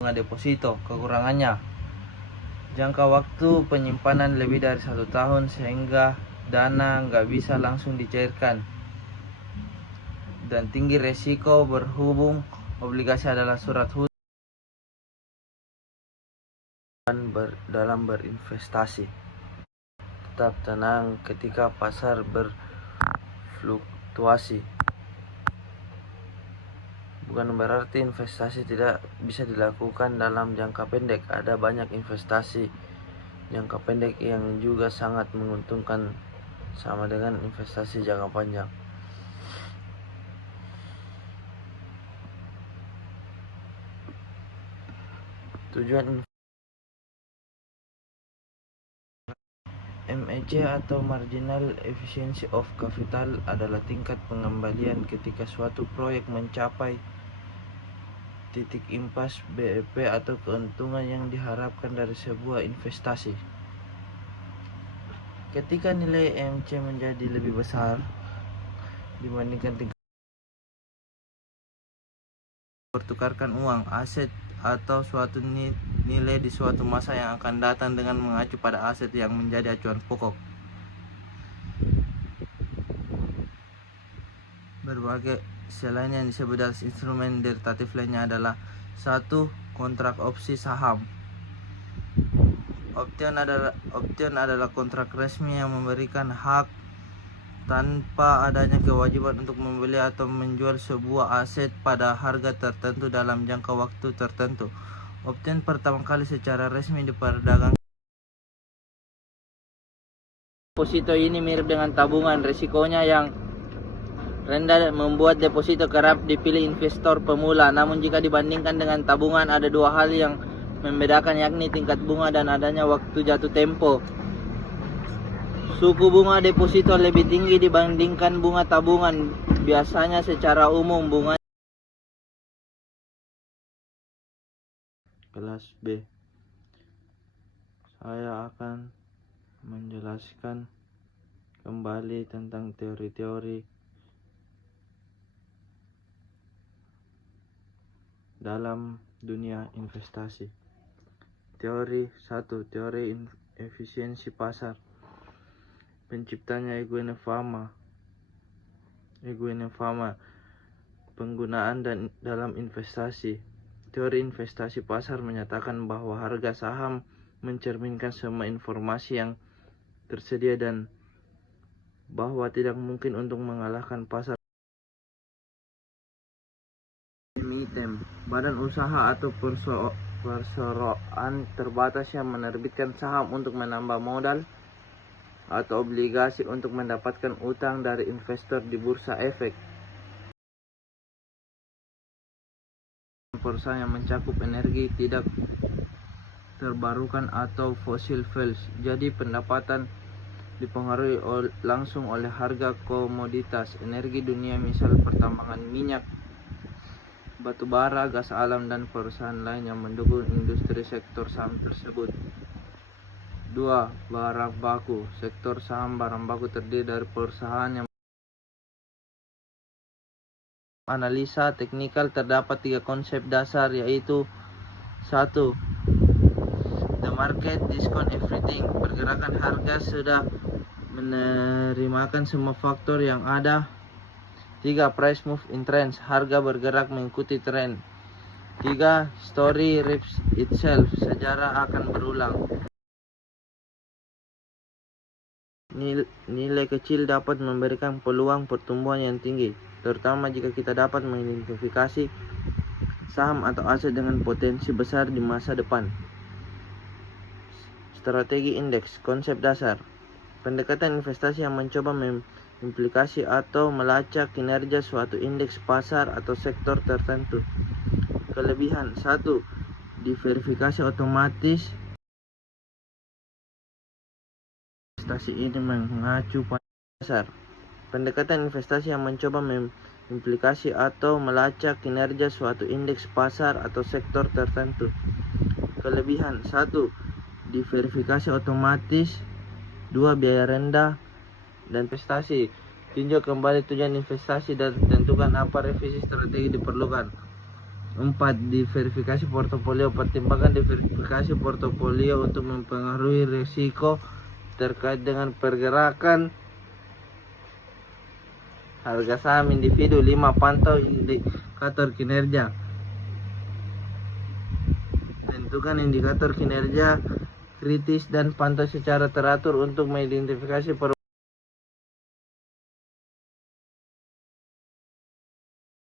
bunga deposito. Kekurangannya, jangka waktu penyimpanan lebih dari 1 tahun sehingga dana nggak bisa langsung dicairkan, dan tinggi resiko berhubung obligasi adalah surat hutang dalam berinvestasi. Tetap tenang ketika pasar berfluktuasi. Bukan berarti investasi tidak bisa dilakukan dalam jangka pendek. Ada banyak investasi jangka pendek yang juga sangat menguntungkan sama dengan investasi jangka panjang. Tujuan MEC atau Marginal Efficiency of Capital adalah tingkat pengembalian ketika suatu proyek mencapai titik impas BEP atau keuntungan yang diharapkan dari sebuah investasi. Ketika nilai MEC menjadi lebih besar dibandingkan tingkat pertukarkan uang, aset atau suatu nilai di suatu masa yang akan datang dengan mengacu pada aset yang menjadi acuan pokok. Berbagai selain yang disebut dari instrumen derivatif lainnya adalah 1. Kontrak opsi saham. Option adalah kontrak resmi yang memberikan hak tanpa adanya kewajiban untuk membeli atau menjual sebuah aset pada harga tertentu dalam jangka waktu tertentu. Option pertama kali secara resmi diperdagangkan. Deposito ini mirip dengan tabungan, risikonya yang rendah membuat deposito kerap dipilih investor pemula. Namun jika dibandingkan dengan tabungan, ada 2 hal yang membedakan, yakni tingkat bunga dan adanya waktu jatuh tempo. Suku bunga deposito lebih tinggi dibandingkan bunga tabungan. Biasanya secara umum bunga kelas B. Saya akan menjelaskan kembali tentang teori-teori dalam dunia investasi. Teori 1. Teori efisiensi pasar. Penciptanya Eugene Fama. Penggunaan dalam investasi. Teori investasi pasar menyatakan bahwa harga saham mencerminkan semua informasi yang tersedia dan bahwa tidak mungkin untuk mengalahkan pasar. Emiten, badan usaha atau perusahaan terbatas yang menerbitkan saham untuk menambah modal atau obligasi untuk mendapatkan utang dari investor di bursa efek. Perusahaan yang mencakup energi tidak terbarukan atau fossil fuels. Jadi pendapatan dipengaruhi langsung oleh harga komoditas energi dunia, misal pertambangan minyak, batu bara, gas alam, dan perusahaan lain yang mendukung industri sektor saham tersebut. 2. Barang baku. Sektor saham barang baku terdiri dari perusahaan yang analisa teknikal. Terdapat 3 konsep dasar, yaitu 1. The market discount everything. Pergerakan harga sudah menerimakan semua faktor yang ada. 3. Price move in trends. Harga bergerak mengikuti tren. 3. Story repeats itself. Sejarah akan berulang. Nilai kecil dapat memberikan peluang pertumbuhan yang tinggi, terutama jika kita dapat mengidentifikasi saham atau aset dengan potensi besar di masa depan. Strategi indeks. Konsep dasar. Pendekatan investasi yang mencoba mengimplikasi atau melacak kinerja suatu indeks pasar atau sektor tertentu. Kelebihan. 1. Diverifikasi otomatis. Investasi ini mengacu pada dasar. Pendekatan investasi yang mencoba mengimplikasi atau melacak kinerja suatu indeks pasar atau sektor tertentu. Kelebihan. 1. Diverifikasi otomatis. 2. Biaya rendah. Dan investasi. Tinjau kembali tujuan investasi dan tentukan apa revisi strategi diperlukan. 4. Diverifikasi portofolio. Pertimbangkan diverifikasi portofolio untuk mempengaruhi risiko terkait dengan pergerakan harga saham individu. 5. Pantau indikator kinerja. Tentukan indikator kinerja kritis dan pantau secara teratur untuk mengidentifikasi